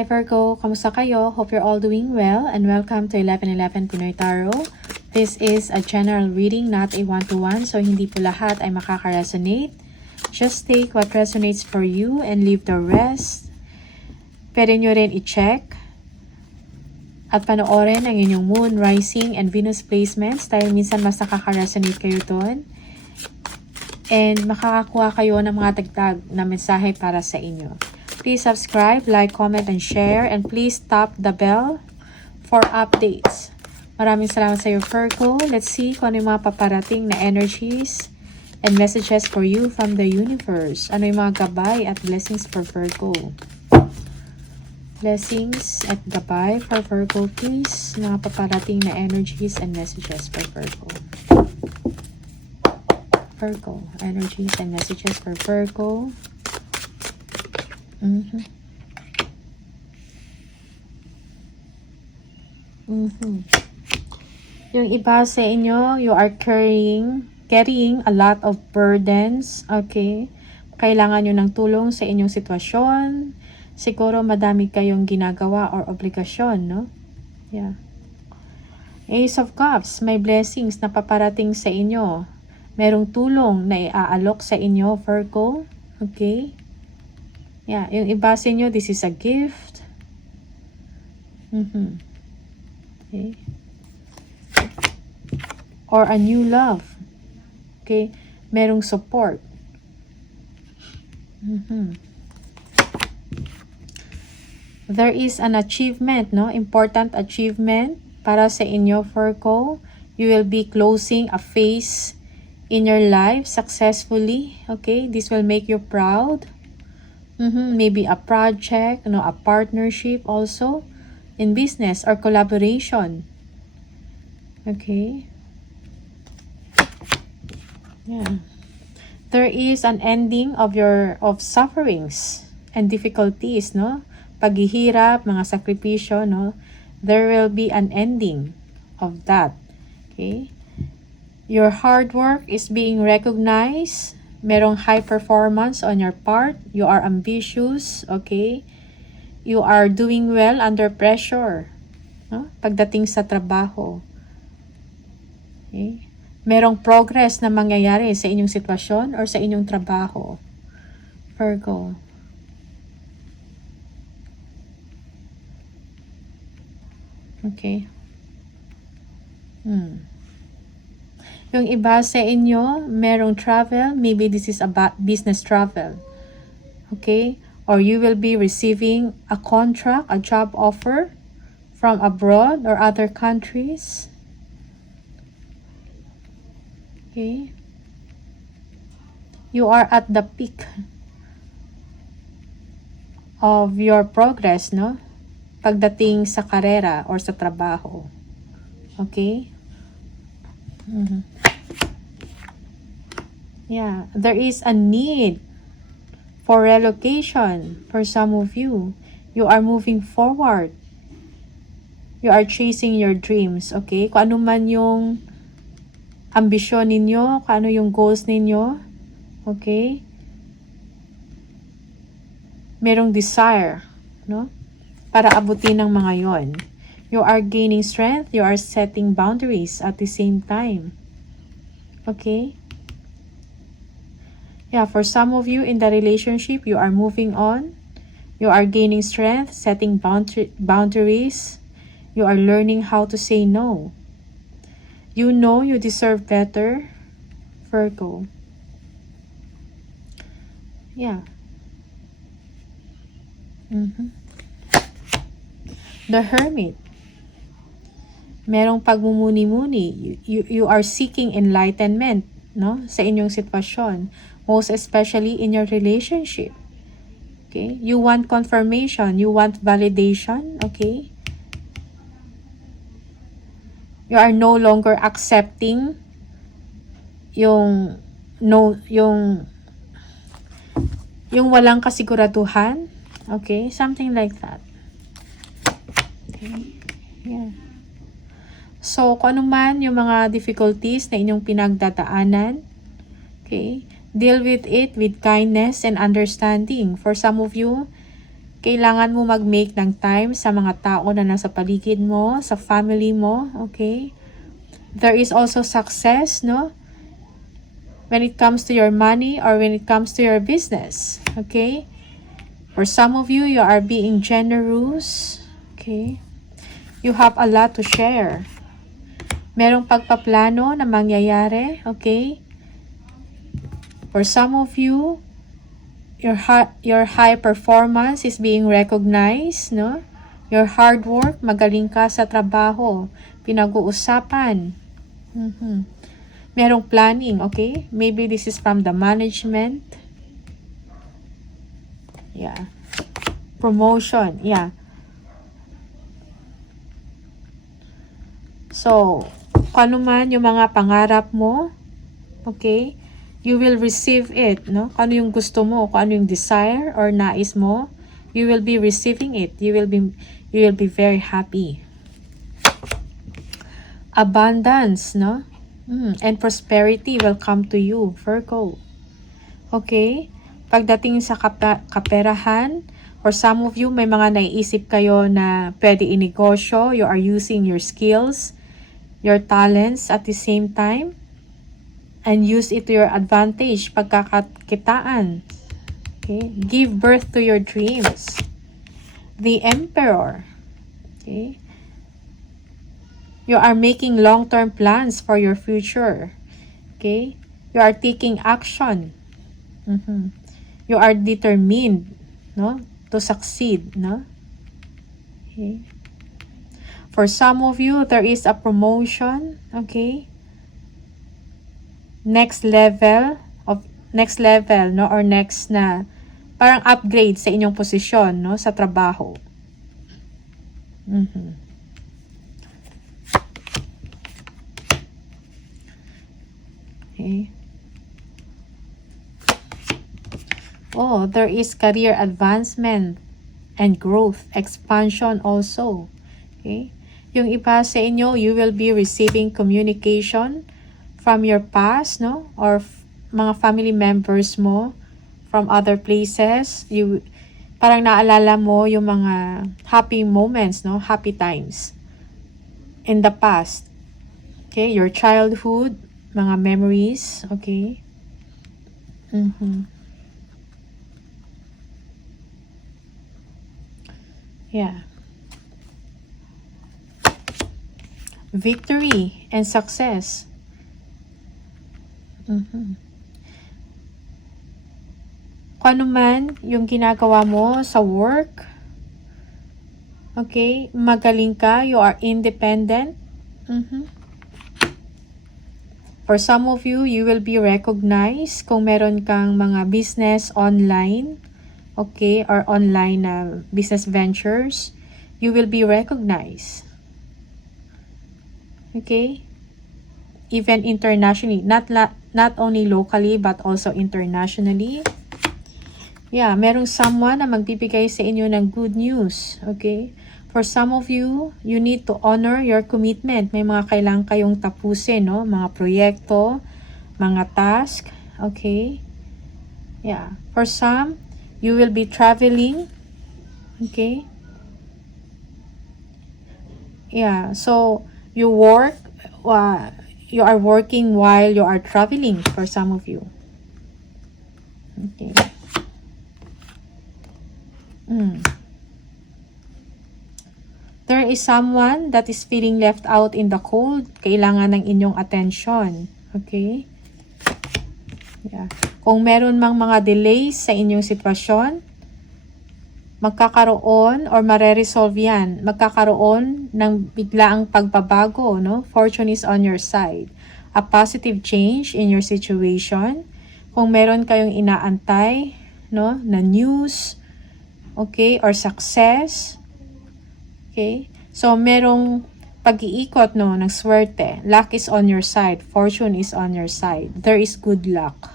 Hi Virgo, kamusta kayo? Hope you're all doing well and welcome to 1111 Pinoy Tarot. This is a general reading, not a one-to-one, so hindi po lahat ay makaka-resonate. Just take what resonates for you and leave the rest. Pwede nyo rin i-check at panoorin ang inyong moon, rising, and Venus placements dahil minsan mas nakaka-resonate kayo doon. And makakakuha kayo ng mga dagdag na mensahe para sa inyo. Please subscribe, like, comment, and share. And please tap the bell for updates. Maraming salamat sa iyo, Virgo. Let's see kung ano yung mga paparating na energies and messages for you from the universe. Ano yung mga gabay at blessings for Virgo. Blessings at gabay for Virgo, please. Mga paparating na energies and messages for Virgo. Virgo, energies and messages for Virgo. Yung iba sa inyo, you are carrying a lot of burdens, okay? Kailangan nyo ng tulong sa inyong sitwasyon. Siguro madami kayong ginagawa or obligasyon, no? Yeah. Ace of Cups, may blessings na paparating sa inyo. Merong tulong na iaalok sa inyo, Virgo, okay? Yeah, yung iba sa inyo, this is a gift. Okay. Or a new love. Okay. Merong support. There is an achievement, no? Important achievement para sa inyo, Virgo. You will be closing a phase in your life successfully. Okay. This will make you proud. Maybe a project, a partnership also in business or collaboration. Okay. Yeah. There is an ending of sufferings and difficulties, no? Paghihirap, mga sakripisyo, no? There will be an ending of that. Okay. Your hard work is being recognized. Merong high performance on your part. You are ambitious, okay? You are doing well under pressure, no? Pagdating sa trabaho. Okay? Merong progress na mangyayari sa inyong sitwasyon or sa inyong trabaho, Virgo. Okay. Yung iba sa inyo, merong travel. Maybe this is about business travel. Okay? Or you will be receiving a contract, a job offer from abroad or other countries. Okay? You are at the peak of your progress, no? Pagdating sa karera or sa trabaho. Okay? Yeah, there is a need for relocation for some of you. You are moving forward. You are chasing your dreams, okay? Kung ano man yung ambisyon ninyo, kung ano yung goals ninyo, okay? Merong desire, no? Para abutin ng mga yon. You are gaining strength. You are setting boundaries at the same time. Okay? Yeah, for some of you in the relationship, you are moving on. You are gaining strength, setting boundaries. You are learning how to say no. You know you deserve better, Virgo. Yeah. The Hermit. Merong pagmumuni-muni. You are seeking enlightenment, no? Sa inyong sitwasyon. Most especially in your relationship. Okay? You want confirmation. You want validation. Okay? You are no longer accepting yung walang kasiguraduhan. Okay? Something like that. Okay? Yeah. So, kung ano man yung mga difficulties na inyong pinagdadaanan, okay? Deal with it with kindness and understanding. For some of you, Kailangan mo mag-make ng time sa mga tao na nasa paligid mo, sa family mo, okay? There is also success, no? When it comes to your money or when it comes to your business, okay? For some of you, you are being generous, okay? You have a lot to share. Merong pagpaplano na mangyayari, okay? For some of you, your high performance is being recognized, no? Your hard work, magaling ka sa trabaho, pinag-uusapan. Merong planning, okay? Maybe this is from the management. Yeah. Promotion, yeah. So, kung ano man yung mga pangarap mo, okay? You will receive it, no? Kung ano yung gusto mo, kung ano yung desire or nais mo, you will be receiving it. You will be very happy. Abundance, no? And prosperity will come to you, Virgo. Okay? Pagdating sa kaperahan, for some of you, may mga naiisip kayo na pwede inegosyo. You are using your skills, your talents at the same time, and use it to your advantage, pagkakakitaan. Okay? Give birth to your dreams. The Emperor. Okay? You are making long-term plans for your future. Okay? You are taking action. You are determined, no, to succeed, no? Okay? For some of you, there is a promotion, okay? Next level, no, or next na parang upgrade sa inyong posisyon, no, sa trabaho. Okay. Oh, there is career advancement and growth, expansion also. Okay? Yung iba sa inyo, you will be receiving communication from your past, no? Or mga family members mo from other places. Parang naalala mo yung mga happy moments, no? Happy times in the past. Okay? Your childhood, mga memories, okay? Yeah. Victory and success. Kung ano man yung ginagawa mo sa work, okay, magaling ka, you are independent. For some of you, you will be recognized kung meron kang mga business online, okay, or online business ventures, you will be recognized. Okay? Even internationally, not only locally but also internationally. Yeah, merong someone na magbibigay sa inyo ng good news, okay? For some of you, you need to honor your commitment. May mga kailangan kayong tapusin, no? Mga proyekto, mga task, okay? Yeah. For some, you will be traveling, okay? Yeah, so you are working while you are traveling for some of you. Okay. There is someone that is feeling left out in the cold. Kailangan ng inyong attention. Okay? Yeah. Kung meron mang mga delays sa inyong sitwasyon, magkakaroon or mareresolve yan. Magkakaroon ng biglaang pagbabago, no? Fortune is on your side. A positive change in your situation. Kung meron kayong inaantay, no, na news, okay, or success, okay? So, merong pag-iikot, no, ng swerte. Luck is on your side. Fortune is on your side. There is good luck.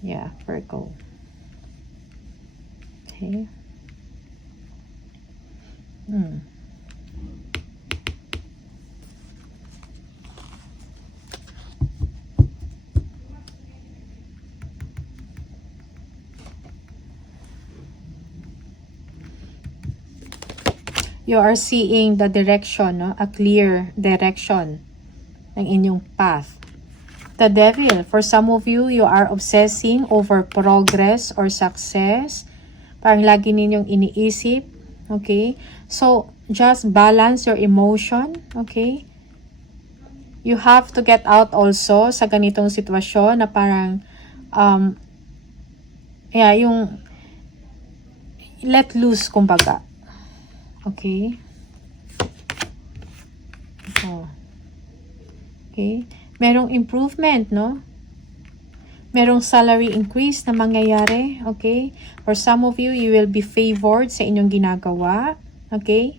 Yeah, Virgo. Okay. You are seeing the direction, no? A clear direction ng inyong path. The Devil, for some of you, you are obsessing over progress or success. Parang lagi ninyong iniisip. Okay? So, just balance your emotion. Okay? You have to get out also sa ganitong sitwasyon na parang, yung let loose, kumbaga. Okay? Ito. Okay? Merong improvement, no? Merong salary increase na mangyayari, okay? For some of you, you will be favored sa inyong ginagawa, okay?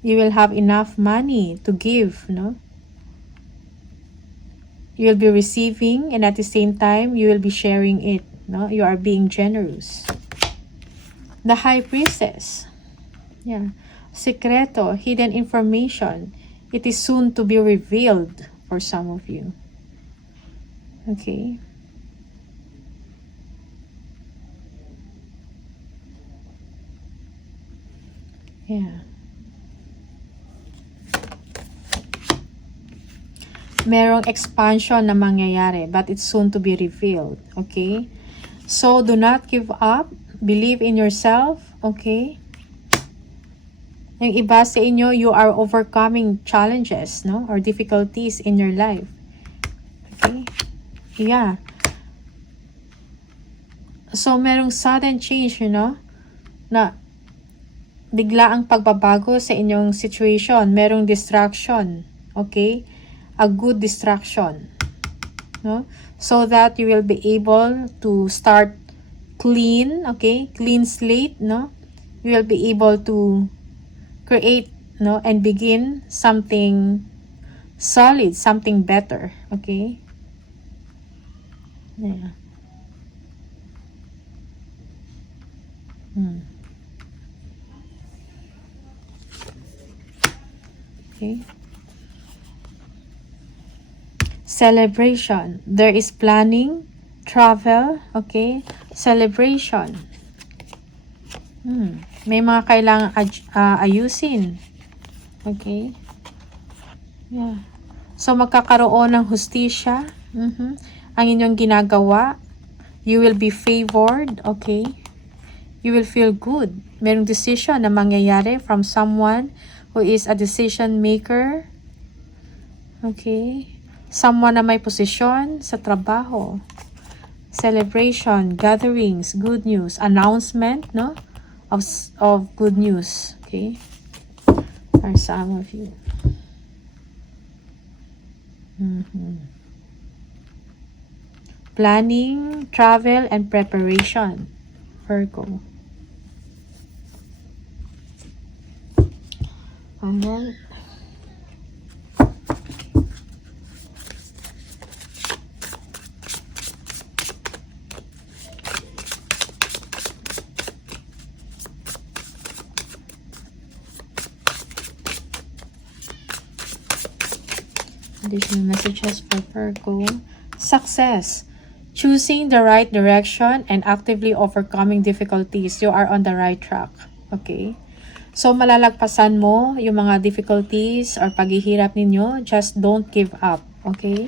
You will have enough money to give, no? You will be receiving, and at the same time, you will be sharing it, no? You are being generous. The High Priestess. Yeah. Sekreto, hidden information. It is soon to be revealed for some of you. Okay. Yeah. Merong expansion na mangyayari, but it's soon to be revealed. Okay? So, do not give up. Believe in yourself. Okay? Yung iba sa inyo, you are overcoming challenges, no? Or difficulties in your life. Okay? Yeah. So, merong sudden change, you know? Na bigla ang pagbabago sa inyong situation. Merong distraction. Okay? A good distraction. No? So that you will be able to start clean. Okay? Clean slate, no? You will be able to create, no, and begin something solid, something better. Okay? Yeah. Okay. Celebration. There is planning, travel, okay? Celebration. May mga kailangan ayusin. Okay? Yeah. So, magkakaroon ng hustisya. Ang inyong ginagawa. You will be favored. Okay? You will feel good. Merong decision na mangyayari from someone who is a decision maker. Okay? Someone na may posisyon sa trabaho. Celebration, gatherings, good news, announcement, no? Of good news. Okay? For some of you. Planning, travel, and preparation. Virgo. Alright. Additional messages for Virgo. Success. Choosing the right direction and actively overcoming difficulties. You are on the right track. Okay? So, malalagpasan mo yung mga difficulties or paghihirap ninyo. Just don't give up. Okay?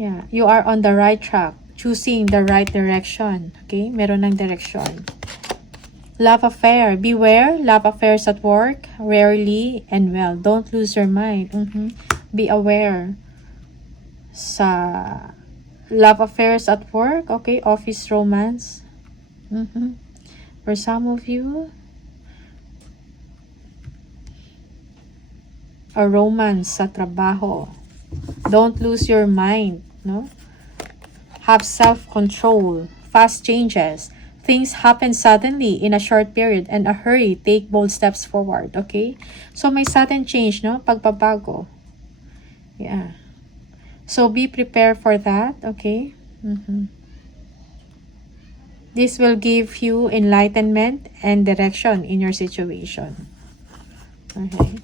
Yeah. You are on the right track. Choosing the right direction. Okay? Meron ng direction. Love affair. Beware. Love affairs at work. Rarely and well. Don't lose your mind. Be aware. Sa love affairs at work. Okay? Office romance. For some of you, a romance sa trabaho. Don't lose your mind, no? Have self-control. Fast changes. Things happen suddenly in a short period and a hurry. Take bold steps forward, okay? So, may sudden change, no? Pagbabago. Yeah. So, be prepared for that, okay? This will give you enlightenment and direction in your situation. Okay.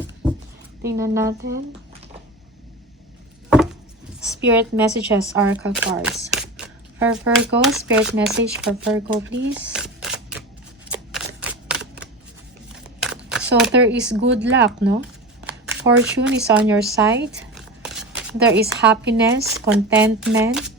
Tingnan natin. Spirit messages, oracle cards. For Virgo, spirit message for Virgo, please. So, there is good luck, no? Fortune is on your side. There is happiness, contentment.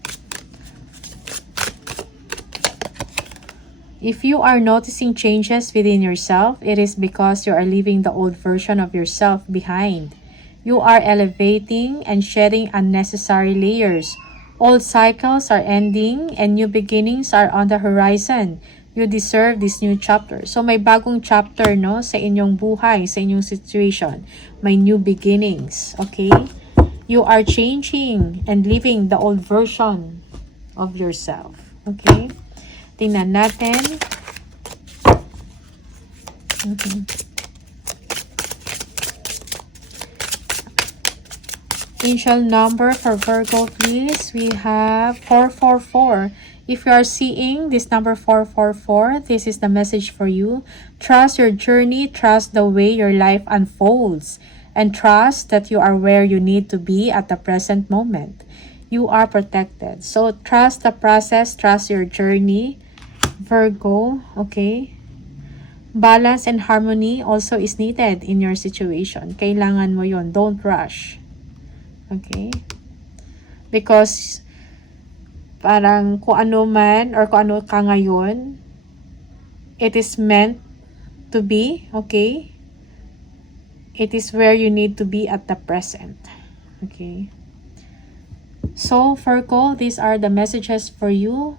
If you are noticing changes within yourself, it is because you are leaving the old version of yourself behind. You are elevating and shedding unnecessary layers. Old cycles are ending and new beginnings are on the horizon. You deserve this new chapter. So may bagong chapter, no, sa inyong buhay, sa inyong situation. May new beginnings, okay? You are changing and leaving the old version of yourself, okay? Tingnan natin. Okay. Angel number for Virgo, please. We have 444. If you are seeing this number 444, this is the message for you. Trust your journey, trust the way your life unfolds, and trust that you are where you need to be at the present moment. You are protected. So, trust the process, trust your journey, Virgo, okay? Balance and harmony also is needed in your situation. Kailangan mo yon. Don't rush. Okay? Because parang kung ano man or kung ano ka ngayon, it is meant to be, okay? It is where you need to be at the present. Okay? So, Virgo, these are the messages for you.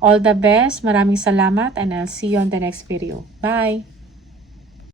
All the best. Maraming salamat and I'll see you on the next video. Bye!